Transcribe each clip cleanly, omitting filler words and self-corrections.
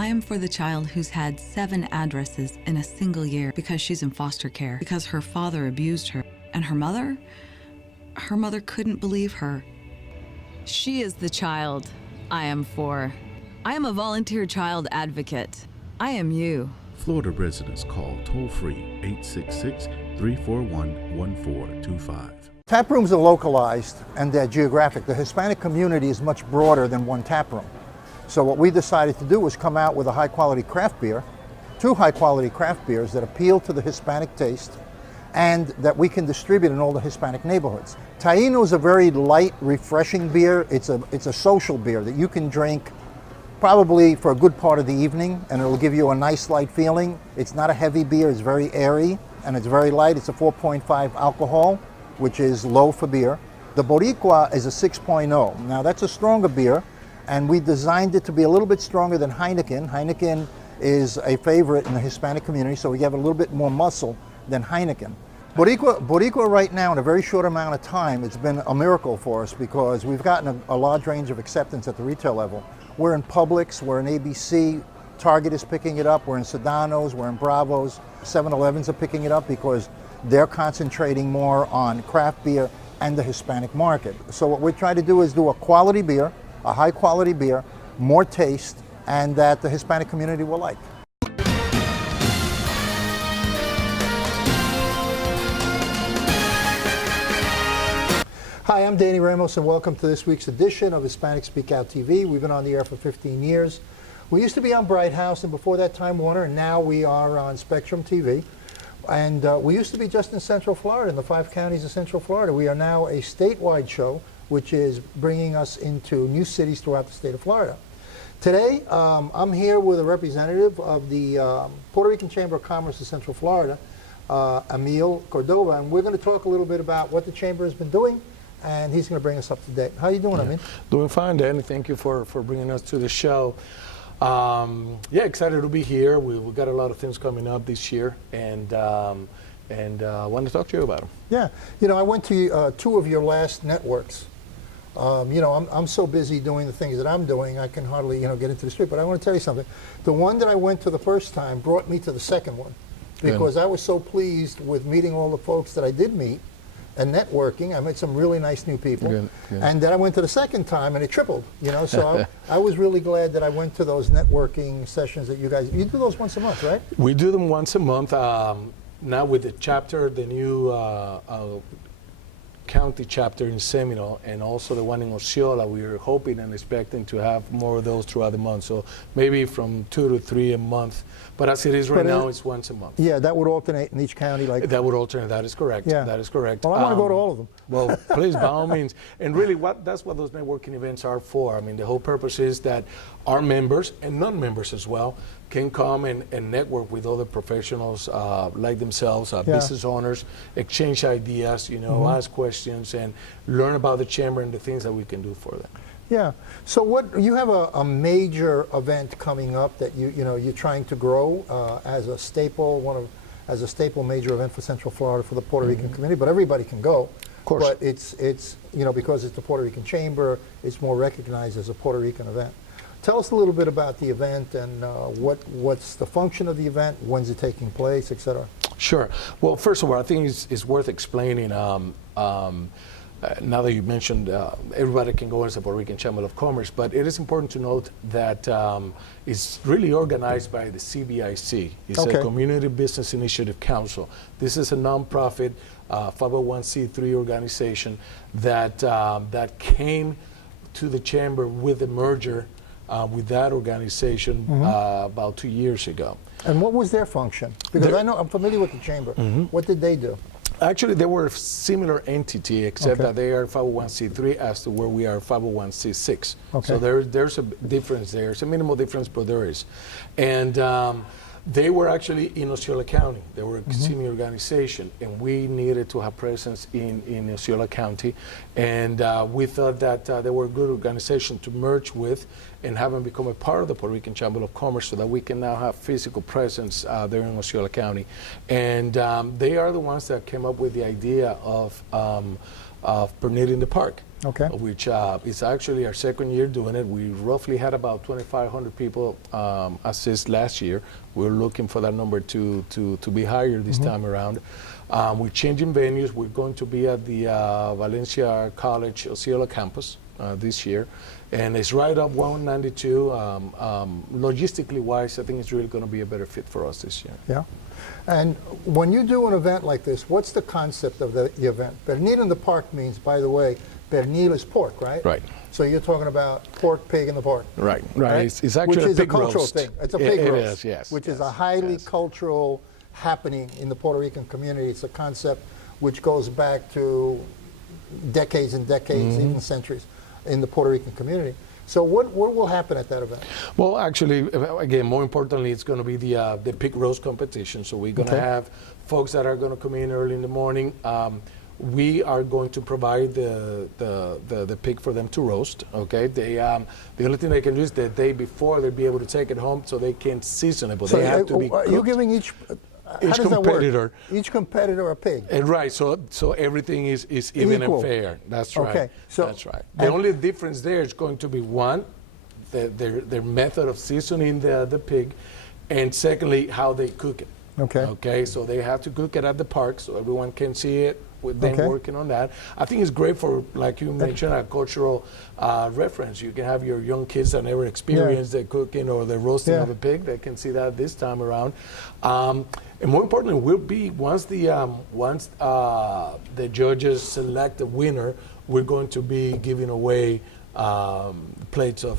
I am for the child who's had 7 addresses in a single year because she's in foster care, because her father abused her. And her mother couldn't believe her. She is the child I am for. I am a volunteer child advocate. I am you. Florida residents call toll-free 866-341-1425. Tap rooms are localized and they're geographic. The Hispanic community is much broader than one tap room. So what we decided to do was come out with a high-quality craft beer, 2 high-quality craft beers that appeal to the Hispanic taste and that we can distribute in all the Hispanic neighborhoods. Taino is a very light, refreshing beer. It's a social beer that you can drink probably for a good part of the evening, and it'll give you a nice light feeling. It's not a heavy beer, it's very airy, and it's very light. It's a 4.5 alcohol, which is low for beer. The Boricua is a 6.0. Now that's a stronger beer, and we designed it to be a little bit stronger than Heineken. Heineken is a favorite in the Hispanic community, so we have a little bit more muscle than Heineken. Boricua right now, in a very short amount of time, it's been a miracle for us because we've gotten a large range of acceptance at the retail level. We're in Publix, we're in ABC, Target is picking it up, we're in Sedano's, we're in Bravo's, 7-Elevens are picking it up because they're concentrating more on craft beer and the Hispanic market. So what we're trying to do is do a quality beer, a high quality beer, more taste, and that the Hispanic community will like. Hi, I'm Danny Ramos, and welcome to this week's edition of Hispanic Speak Out TV. We've been on the air for 15 years. We used to be on Bright House, and before that Time Warner, and now we are on Spectrum TV. And we used to be just in Central Florida, in the 5 counties of Central Florida. We are now a statewide show, which is bringing us into new cities throughout the state of Florida. Today, I'm here with a representative of the Puerto Rican Chamber of Commerce of Central Florida, Emil Cordova, and we're going to talk a little bit about what the Chamber has been doing, and he's going to bring us up to date. How are you doing, Emil? Doing fine, Danny. Thank you for bringing us to the show. Yeah, excited to be here. We've got a lot of things coming up this year, and I want to talk to you about them. Yeah, you know, I went to 2 of your last networks. You know, I'm so busy doing the things that I'm doing, I can hardly, get into the street. But I want to tell you something. The one that I went to the first time brought me to the second one because I was so pleased with meeting all the folks that I did meet and networking. I met some really nice new people. Good. And then I went to the second time and it tripled, so I was really glad that I went to those networking sessions that you do those once a month, right? We do them once a month. Now with the chapter, the new county chapter in Seminole, and also the one in Osceola, we are hoping and expecting to have more of those throughout the month. So maybe from 2 to 3 a month. But as it is right now, it's once a month. Yeah, that would alternate in each county, like that would alternate. That is correct. Yeah. That is correct. Well, I want to go to all of them. Well, please, by all means. And really, that's what those networking events are for. I mean, the whole purpose is that our members and non-members as well can come and network with other professionals like themselves, business owners, exchange ideas, ask questions, and learn about the chamber and the things that we can do for them. Yeah. So you have a major event coming up that you're trying to grow as a staple major event for Central Florida for the Puerto Rican community, but everybody can go. Of course. But it's because it's the Puerto Rican Chamber, it's more recognized as a Puerto Rican event. Tell us a little bit about the event and what's the function of the event, when's it taking place, etc. Sure. Well, first of all, I think it's worth explaining. Now that you mentioned everybody can go as a Puerto Rican Chamber of Commerce, but it is important to note that it's really organized by the CBIC. It's a Community Business Initiative Council. This is a nonprofit 501c3 organization that came to the Chamber with a merger with that organization about 2 years ago. And what was their function? Because I'm familiar with the Chamber. What did they do? Actually, they were a similar entity, except that they are 501c3 as to where we are 501c6. So there's a difference there. It's a minimal difference, but there is. And they were actually in Osceola County. They were a Kissimmee organization, and we needed to have presence in Osceola County. And we thought that they were a good organization to merge with and have them become a part of the Puerto Rican Chamber of Commerce so that we can now have physical presence there in Osceola County. And they are the ones that came up with the idea of permitting the park. Okay. which is actually our second year doing it. We roughly had about 2,500 people assist last year. We're looking for that number to be higher this time around. We're changing venues. We're going to be at the Valencia College Osceola campus this year. And it's right up 192. Logistically wise, I think it's really going to be a better fit for us this year. Yeah. And when you do an event like this, what's the concept of the event? Pernil in the park means, by the way, pernil is pork, right? Right. So you're talking about pork, pig in the park. Right. It's actually which is a pig cultural roast. thing. It's a pig roast. It is, yes. Which is yes, a highly yes. cultural happening in the Puerto Rican community. It's a concept which goes back to decades and decades, even centuries, in the Puerto Rican community. So what will happen at that event? Well, actually, again, more importantly, it's going to be the pig roast competition. So we're going to have folks that are going to come in early in the morning. We are going to provide the pig for them to roast. Okay, the only thing they can do is the day before they'll be able to take it home so they can season it. But So they have to be are cooked. you giving each Each how does competitor. That work? Each competitor a pig. Right, so everything is even Equal. and fair. That's right. Okay, so- that's right. The only difference there is going to be one, their method of seasoning the pig, and secondly, how they cook it. Okay. Okay, so they have to cook it at the park so everyone can see it. With them Okay. working on that, I think it's great for, like you mentioned, a cultural reference. You can have your young kids that never experienced the cooking or the roasting Yeah. of a pig. They can see that this time around. And more importantly, will be once the judges select a winner, we're going to be giving away plates of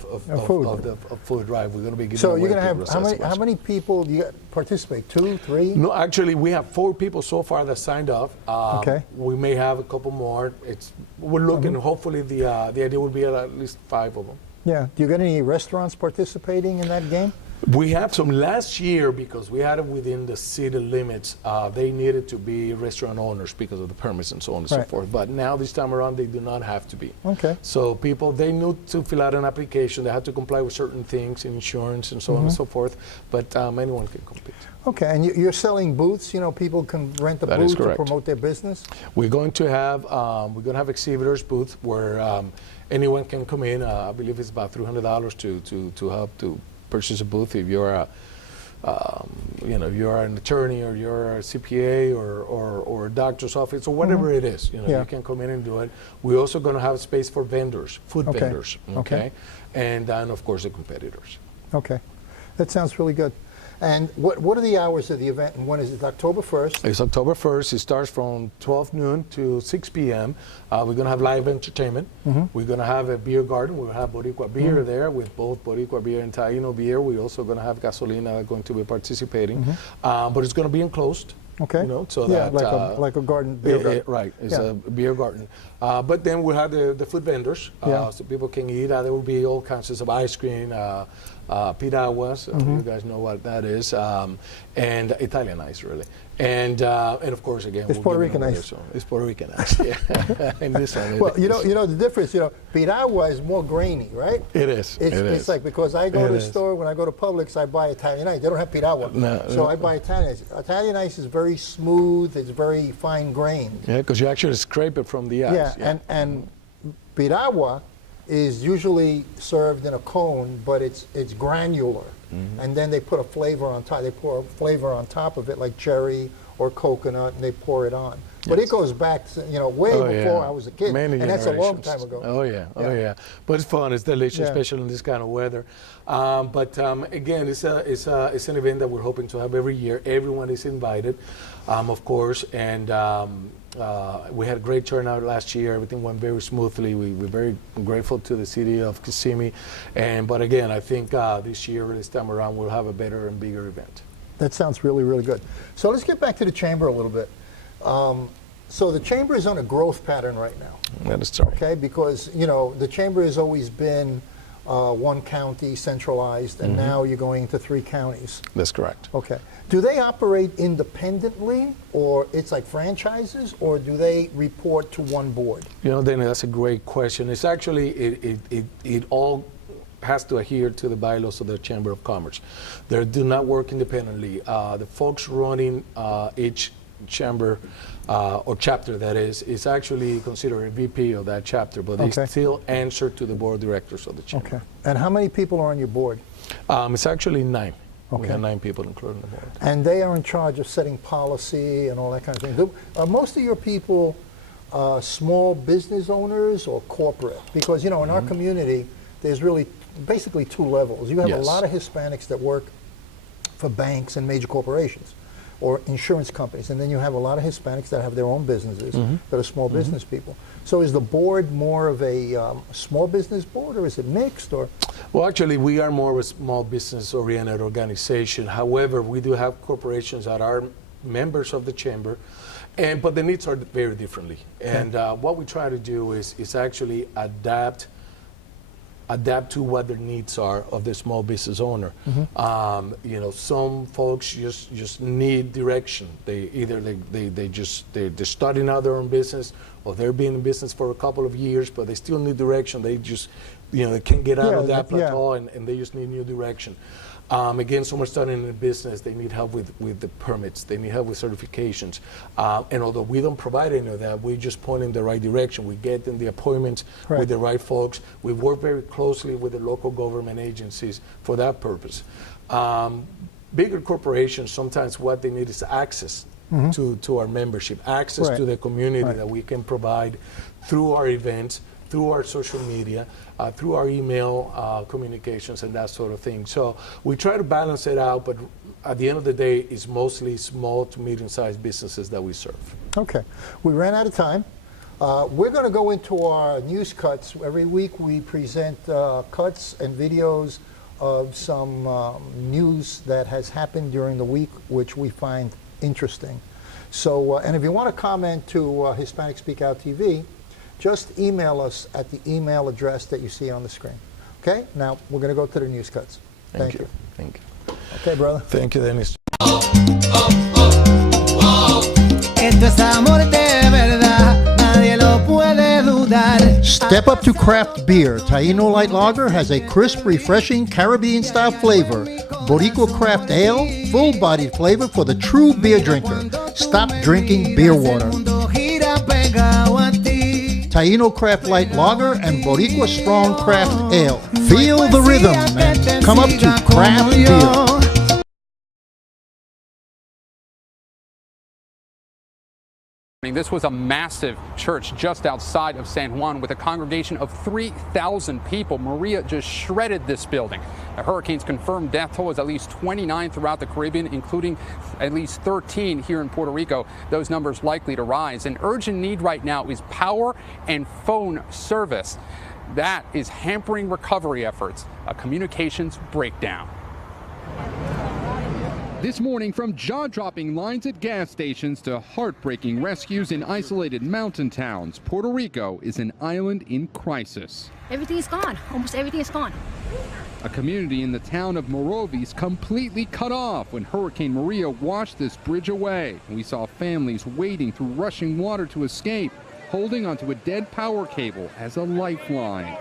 food. Right, we're going to be giving. So away you're going to have people how many people do you participate? 2, 3? No, actually, we have 4 people so far that signed up. Okay. We may have a couple more. We're looking. Hopefully, the idea would be at least 5 of them. Yeah. Do you get any restaurants participating in that game? We have some last year because we had it within the city limits. They needed to be restaurant owners because of the permits and so on and so Right. forth. But now this time around, they do not have to be. Okay. So people, they need to fill out an application. They have to comply with certain things, insurance and so on and so forth. But anyone can compete. Okay. And you're selling booths. You know, people can rent a That is booth to correct. promote their business. We're going to have exhibitors booth where anyone can come in. I believe it's about $300 to help to purchase a booth if you're you're an attorney or you're a CPA or a doctor's office or whatever it is. Yeah. You can come in and do it. We're also going to have space for vendors, food Okay. vendors, Okay. and then of course the competitors. Okay. That sounds really good. And what are the hours of the event, and when is it? October 1st? It's October 1st. It starts from 12 noon to 6 p.m. We're going to have live entertainment. We're going to have a beer garden. We'll have Boricua beer there with both Boricua beer and Taino beer. We're also going to have Gasolina going to be participating. But it's going to be enclosed. Okay. So yeah, that, like a garden, beer garden. right, it's Yeah. a beer garden. But then we'll have the food vendors, Yeah. so people can eat. There will be all kinds of ice cream, piraguas, you guys know what that is, and Italian ice, really. And of course, again, It's Puerto Rican ice. So it's Puerto Rican ice, yeah. And this one, Well, you know the difference. Piragua is more grainy, right? it is. It's like, because I go It to the is. store, when I go to Publix, I buy Italian ice. They don't have Piragua. No, So no. I buy Italian ice. Italian ice is very smooth, it's very fine grained. Yeah, because you actually scrape it from the ice. Yeah, and Piragua is usually served in a cone, but it's granular. And then they put a flavor on top. They pour a flavor on top of it, like cherry or coconut, and they pour it on. But it goes back, way before I was a kid, Many and that's a long generations. time ago. Oh yeah, Yeah. oh yeah. But it's fun. It's delicious, Yeah. especially in this kind of weather. But again, it's an event that we're hoping to have every year. Everyone is invited, of course, and we had a great turnout last year. Everything went very smoothly. We're very grateful to the city of Kissimmee, but again, I think this year, this time around, we'll have a better and bigger event. That sounds really, really good. So let's get back to the chamber a little bit. So the chamber is on a growth pattern right now, That is right. okay? Because, the chamber has always been one county centralized, and now you're going to 3 counties. That's correct. Okay. Do they operate independently, or it's like franchises, or do they report to one board? Danny, that's a great question. It's actually, it all has to adhere to the bylaws of the Chamber of Commerce. They do not work independently. The folks running each chamber or chapter that is actually considered a VP of that chapter, but they still answer to the board of directors of the chamber. Okay. And how many people are on your board? It's actually 9. Okay. We have 9 people, including the board. And they are in charge of setting policy and all that kind of thing. Are most of your people small business owners or corporate? Because, in our community, there's really basically 2 levels. You have a lot of Hispanics that work for banks and major corporations or insurance companies, and then you have a lot of Hispanics that have their own businesses that are small business people. So is the board more of a small business board, or is it mixed? Or well, actually, we are more of a small business-oriented organization. However, we do have corporations that are members of the chamber, but the needs are very differently. And what we try to do is actually adapt to what their needs are of the small business owner. Some folks just need direction. They're starting out their own business, or they're been in business for a couple of years, but they still need direction. They just, they can't get out of that plateau, and they just need new direction. Again, someone starting in a business, they need help with the permits. They need help with certifications. And although we don't provide any of that, we just point in the right direction. We get in the appointments with the right folks. We work very closely with the local government agencies for that purpose. Bigger corporations, sometimes what they need is access to our membership, access to the community that we can provide through our events, through our social media, through our email communications and that sort of thing. So we try to balance it out, but at the end of the day, it's mostly small to medium-sized businesses that we serve. Okay. We ran out of time. We're going to go into our news cuts. Every week we present cuts and videos of some news that has happened during the week, which we find interesting. So, and if you want to comment to Hispanic Speak Out TV, just email us at the email address that you see on the screen. Okay? Now, we're going to go to the news cuts. Thank you. Thank you. Okay, brother. Thank you, Dennis. Step up to craft beer. Taino Light Lager has a crisp, refreshing Caribbean-style flavor. Boricua Craft Ale, full-bodied flavor for the true beer drinker. Stop drinking beer water. Taino Craft Light Lager and Boricua Strong Craft Ale. Feel the rhythm and come up to craft beer. This was a massive church just outside of San Juan with a congregation of 3,000 people. Maria just shredded this building. The hurricane's confirmed death toll is at least 29 throughout the Caribbean, including at least 13 here in Puerto Rico. Those numbers likely to rise. An urgent need right now is power and phone service. That is hampering recovery efforts, a communications breakdown. This morning, from jaw-dropping lines at gas stations to heartbreaking rescues in isolated mountain towns, Puerto Rico is an island in crisis. Everything is gone. Almost everything is gone. A community in the town of Morovis completely cut off when Hurricane Maria washed this bridge away. We saw families wading through rushing water to escape, holding onto a dead power cable as a lifeline.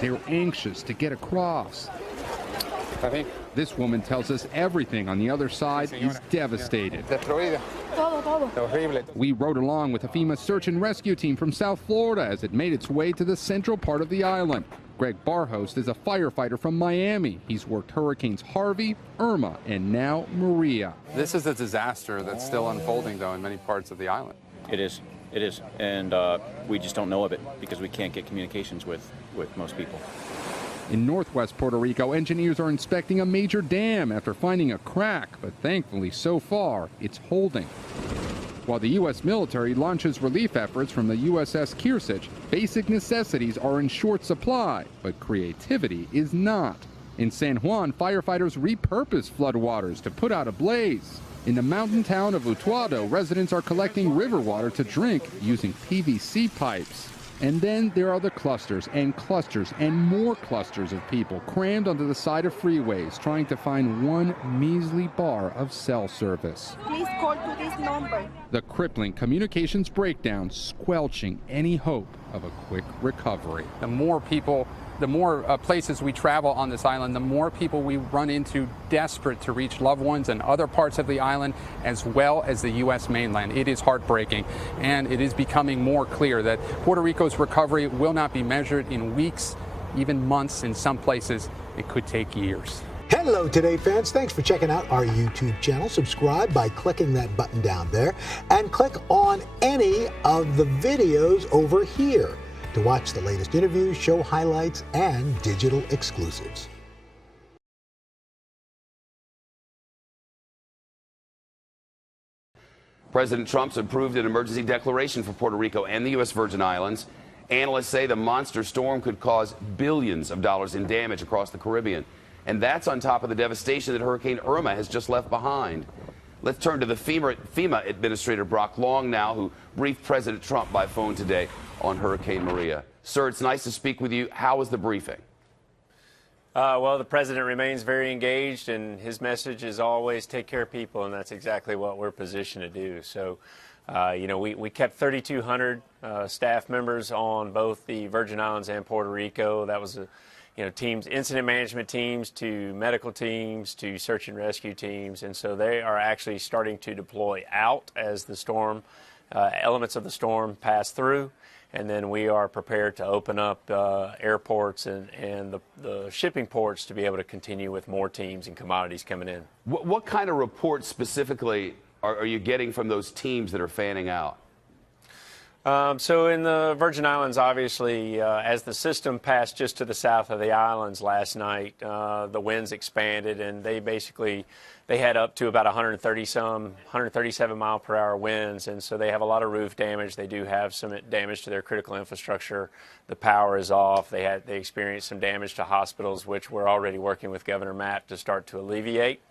They're anxious to get across. This woman tells us everything on the other side is devastated. We rode along with a FEMA search and rescue team from South Florida as it made its way to the central part of the island. Greg Barhost is a firefighter from Miami. He's worked Hurricanes Harvey, Irma, and now Maria. This is a disaster that's still unfolding, though, in many parts of the island. It is. It is. And we just don't know of it because we can't get communications with most people. In northwest Puerto Rico, engineers are inspecting a major dam after finding a crack, but thankfully, so far, it's holding. While the U.S. military launches relief efforts from the USS Kearsarge, basic necessities are in short supply, but creativity is not. In San Juan, firefighters repurpose floodwaters to put out a blaze. In the mountain town of Utuado, residents are collecting river water to drink using PVC pipes. And then there are the clusters and more clusters of people crammed onto the side of freeways trying to find one measly bar of cell service. Please call to this number. The crippling communications breakdown squelching any hope of a quick recovery. The more people the more places we travel on this island, the more people we run into desperate to reach loved ones in other parts of the island, as well as the U.S. mainland. It is heartbreaking, and it is becoming more clear that Puerto Rico's recovery will not be measured in weeks, even months. In some places, it could take years. Hello, Today fans. Thanks for checking out our YouTube channel. Subscribe by clicking that button down there and click on any of the videos over here to watch the latest interviews, show highlights, and digital exclusives. President Trump's approved an emergency declaration for Puerto Rico and the U.S. Virgin Islands. Analysts say the monster storm could cause billions of dollars in damage across the Caribbean. And that's on top of the devastation that Hurricane Irma has just left behind. Let's turn to the FEMA Administrator Brock Long now, who briefed President Trump by phone today on Hurricane Maria. Sir, it's nice to speak with you. How was the briefing? Well, the president remains very engaged, and his message is always take care of people, and that's exactly what we're positioned to do. So, we kept 3,200 staff members on both the Virgin Islands and Puerto Rico. That was teams, incident management teams, to medical teams, to search and rescue teams. And so they are actually starting to deploy out as the storm, elements of the storm pass through. And then we are prepared to open up airports and the shipping ports to be able to continue with more teams and commodities coming in. What kind of reports specifically are you getting from those teams that are fanning out? So in the Virgin Islands, obviously, as the system passed just to the south of the islands last night, the winds expanded, and they had up to about 137 mile per hour winds, and so they have a lot of roof damage. They do have some damage to their critical infrastructure. The power is off. They experienced some damage to hospitals, which we're already working with Governor Mapp to start to alleviate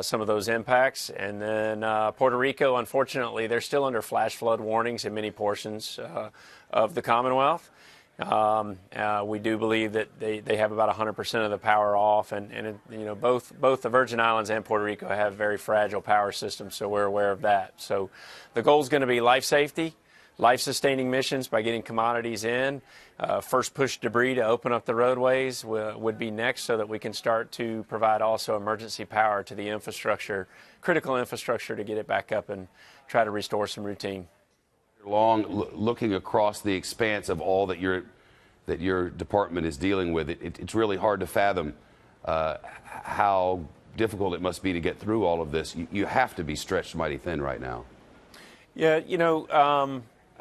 some of those impacts. And then Puerto Rico, unfortunately, they're still under flash flood warnings in many portions of the Commonwealth. We do believe that they have about 100% of the power off, and both the Virgin Islands and Puerto Rico have very fragile power systems, so we're aware of that. So the goal is going to be life safety, life-sustaining missions by getting commodities in. First push debris to open up the roadways would be next, so that we can start to provide also emergency power to the infrastructure, critical infrastructure, to get it back up and try to restore some routine. Long looking across the expanse of all that your department is dealing with, it's really hard to fathom how difficult it must be to get through all of this. You have to be stretched mighty thin right now. Yeah,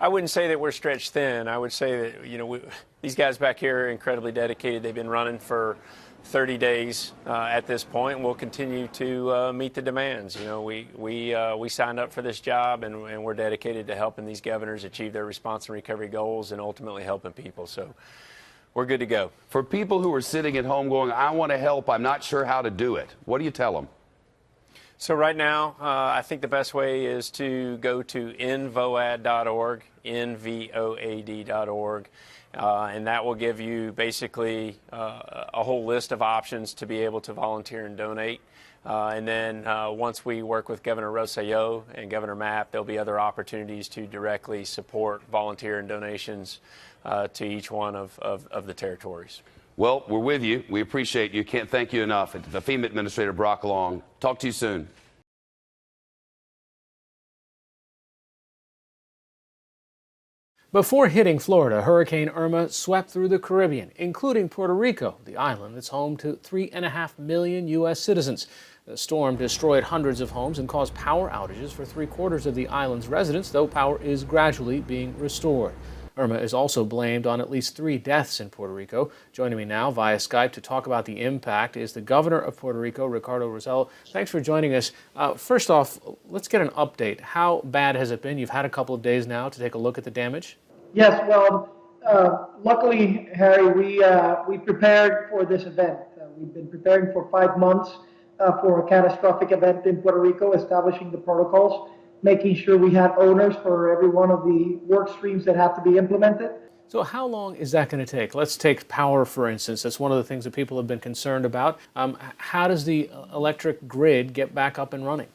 I wouldn't say that we're stretched thin. I would say that, these guys back here are incredibly dedicated. They've been running for 30 days at this point, and we'll continue to meet the demands. We signed up for this job, and we're dedicated to helping these governors achieve their response and recovery goals and ultimately helping people. So we're good to go. For people who are sitting at home going, I want to help, I'm not sure how to do it, what do you tell them? So right now, I think the best way is to go to nvoad.org, nvoad.org, and that will give you basically a whole list of options to be able to volunteer and donate. And then once we work with Governor Rosselló and Governor Mapp, there'll be other opportunities to directly support volunteer and donations to each one of the territories. Well, we're with you. We appreciate you. Can't thank you enough. The FEMA Administrator Brock Long. Talk to you soon. Before hitting Florida, Hurricane Irma swept through the Caribbean, including Puerto Rico, the island that's home to 3.5 million U.S. citizens. The storm destroyed hundreds of homes and caused power outages for 3/4 of the island's residents, though power is gradually being restored. Irma is also blamed on at least 3 deaths in Puerto Rico. Joining me now via Skype to talk about the impact is the governor of Puerto Rico, Ricardo Rossello. Thanks for joining us. First off, let's get an update. How bad has it been? You've had a couple of days now to take a look at the damage. Yes, well, luckily, Harry, we prepared for this event. We've been preparing for 5 months for a catastrophic event in Puerto Rico, establishing the protocols, making sure we had owners for every one of the work streams that have to be implemented. So how long is that going to take? Let's take power, for instance. That's one of the things that people have been concerned about. How does the electric grid get back up and running?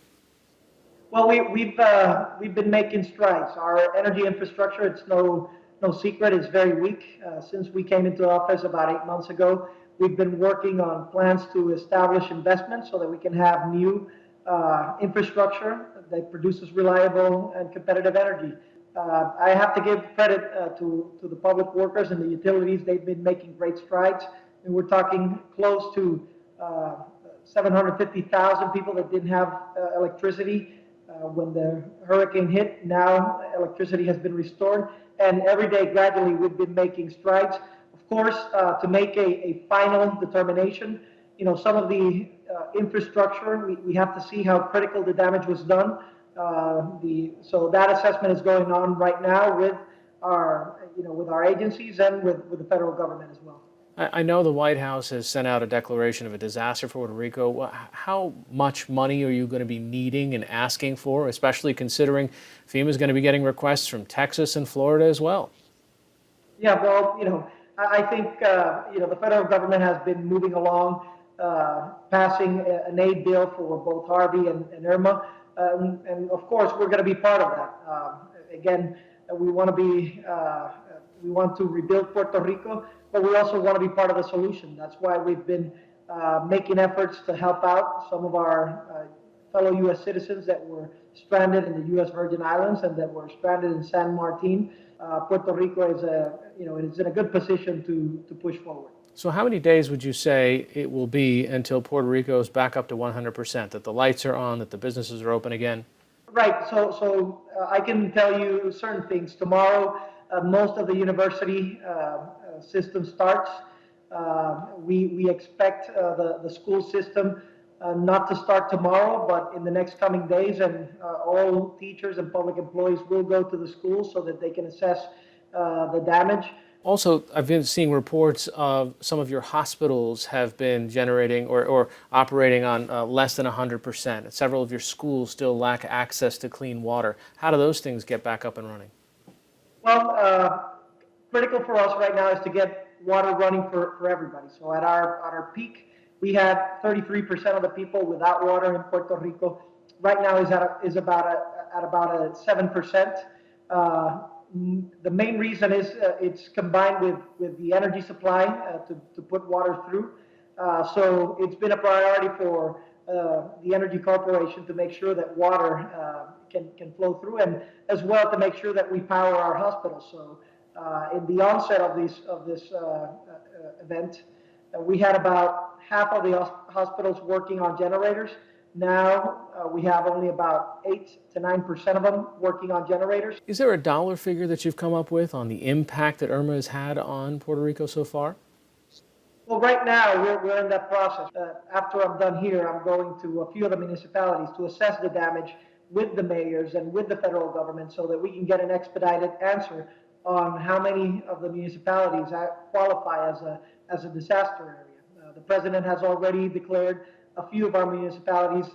Well, we've been making strides. Our energy infrastructure, it's no no secret, is very weak. Since we came into office about 8 months ago, we've been working on plans to establish investments so that we can have new infrastructure that produces reliable and competitive energy. I have to give credit to the public workers and the utilities. They've been making great strides, and we're talking close to 750,000 people that didn't have electricity when the hurricane hit. Now electricity has been restored, and every day gradually we've been making strides. Of course, to make a final determination, some of the infrastructure, we have to see how critical the damage was done. So that assessment is going on right now with our agencies and with the federal government as well. I know the White House has sent out a declaration of a disaster for Puerto Rico. How much money are you going to be needing and asking for, especially considering FEMA is going to be getting requests from Texas and Florida as well? Yeah, well, I think, the federal government has been moving along, passing an aid bill for both Harvey and Irma. And of course, we're going to be part of that. Again, we want to rebuild Puerto Rico, but we also want to be part of the solution. That's why we've been making efforts to help out some of our fellow U.S. citizens that were stranded in the U.S. Virgin Islands and that were stranded in San Martin. Puerto Rico is in a good position to push forward. So how many days would you say it will be until Puerto Rico is back up to 100%, that the lights are on, that the businesses are open again? Right, so I can tell you certain things. Tomorrow, most of the university system starts. We expect the school system not to start tomorrow, but in the next coming days, and all teachers and public employees will go to the schools so that they can assess the damage. Also, I've been seeing reports of some of your hospitals have been generating or operating on less than 100%. Several of your schools still lack access to clean water. How do those things get back up and running? Well, critical for us right now is to get water running for everybody. So at our peak, we had 33% of the people without water in Puerto Rico. Right now is about a 7%. The main reason is it's combined with the energy supply to put water through. So it's been a priority for the Energy Corporation to make sure that water can flow through, and as well to make sure that we power our hospitals. So in the onset of this event, we had about half of the hospitals working on generators. Now we have only about 8 to 9% of them working on generators. Is there a dollar figure that you've come up with on the impact that Irma has had on Puerto Rico so far? Well, right now we're in that process. After I'm done here, I'm going to a few of the municipalities to assess the damage with the mayors and with the federal government so that we can get an expedited answer on how many of the municipalities qualify as a disaster area. The president has already declared a few of our municipalities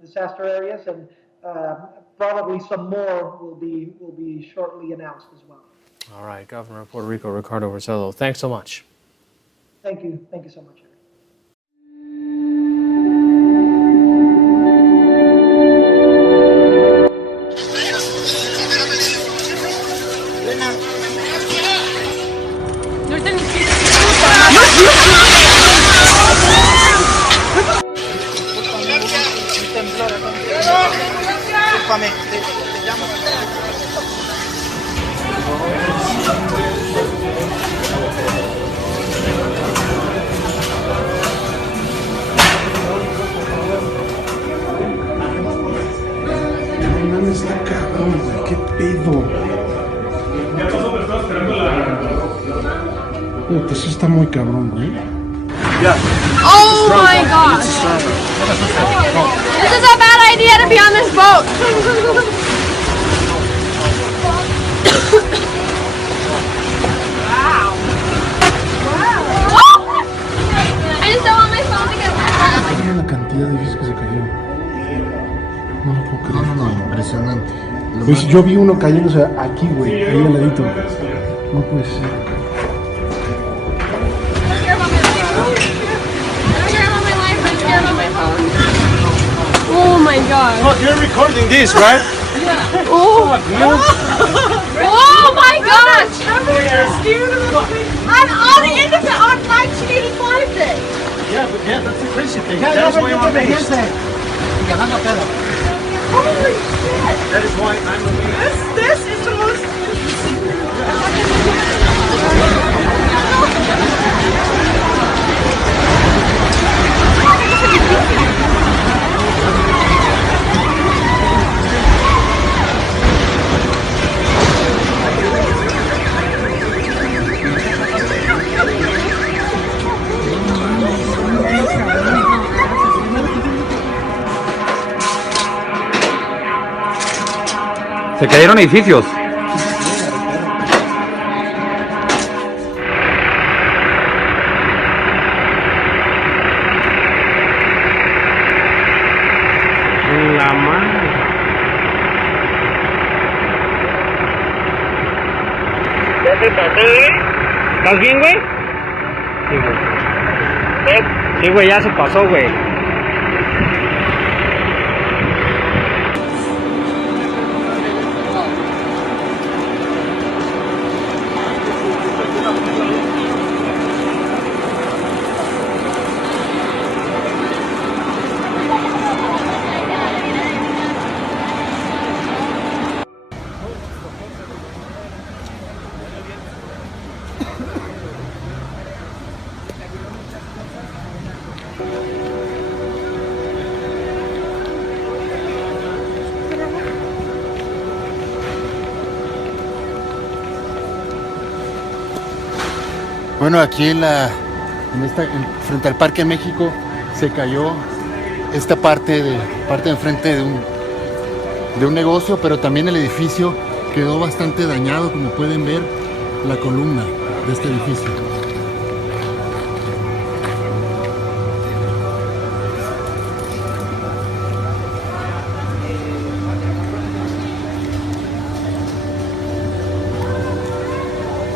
disaster areas, and probably some more will be shortly announced as well. All right, Governor of Puerto Rico, Ricardo Rossello, thanks so much. Thank you so much. Está cabrón, güey, qué pedo. Puta, eso está muy cabrón, güey. Oh my gosh! This is a bad idea to be on this boat! Wow! I just don't want my phone to get wet. Mira la cantidad de veces que se cayó. No lo puedo creer. No, impresionante. Pues yo vi uno cayéndose aquí, güey, ahí al ladito. No puede ser. Oh my god. Oh, you're recording this, right? Yeah. Oh, oh my god! gosh! I'm on the end of it on 1985 day. Yeah, but yeah, that's a Christian thing. That is why I'm amazed. Holy shit! That is why I'm amazed. This is the most. Se cayeron edificios. La madre. ¿Ya se pasó, ¿Estás bien, güey? Sí, güey. Sí, güey, ya se pasó, güey. Bueno, aquí frente al Parque México se cayó esta parte de enfrente de un negocio, pero también el edificio quedó bastante dañado, como pueden ver, la columna de este edificio.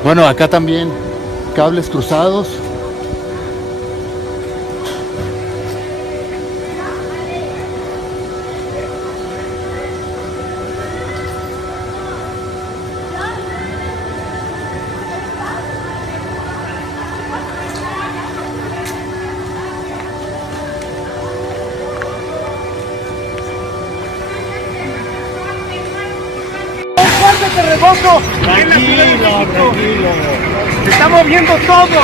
Bueno, acá también cables cruzados. ¡Fuerte terremoto! Tranquilo. Se está moviendo todo.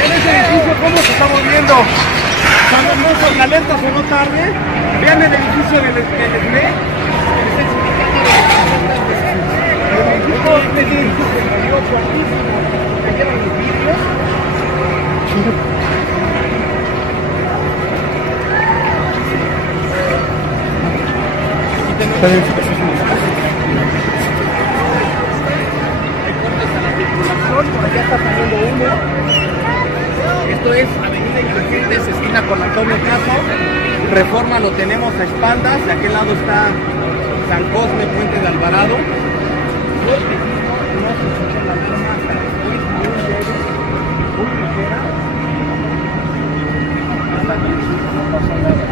¿Ven ese edificio cómo se está moviendo? Cuando no salga lento o no tarde, vean el edificio del SB. El edificio se movió fuertísimo. Cayeron los vidrios. Por allá está saliendo humo. Esto es Avenida Insurgentes, esquina con Antonio Caso. Reforma lo tenemos a espaldas. De aquel lado está San Cosme, Puente de Alvarado. No se escucha la alarma, es muy leve, muy ligera. Está bien, no pasa nada.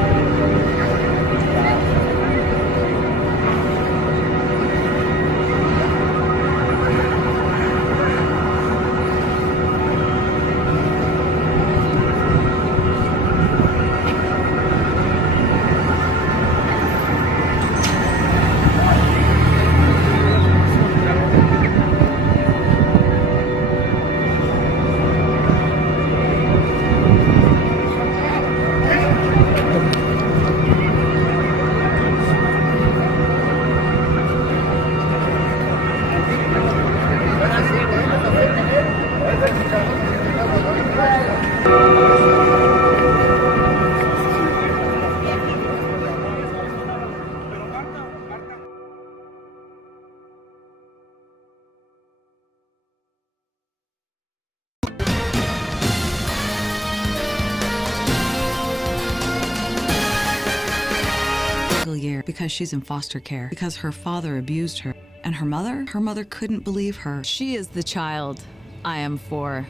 Year because she's in foster care, because her father abused her. And her mother couldn't believe her. She is the child I am for.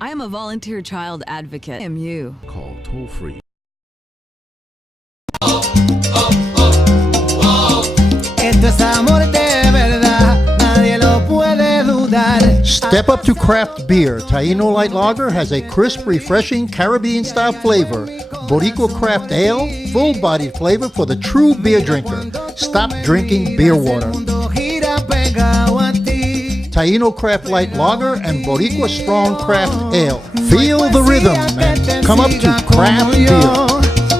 I am a volunteer child advocate. I am you. Call toll free. Esto es amor de verdad, nadie lo puede Step up to craft beer. Taino Light Lager has a crisp, refreshing Caribbean-style flavor. Boricua Craft Ale, full-bodied flavor for the true beer drinker. Stop drinking beer water. Taino Craft Light Lager and Boricua Strong Craft Ale. Feel the rhythm and come up to craft beer.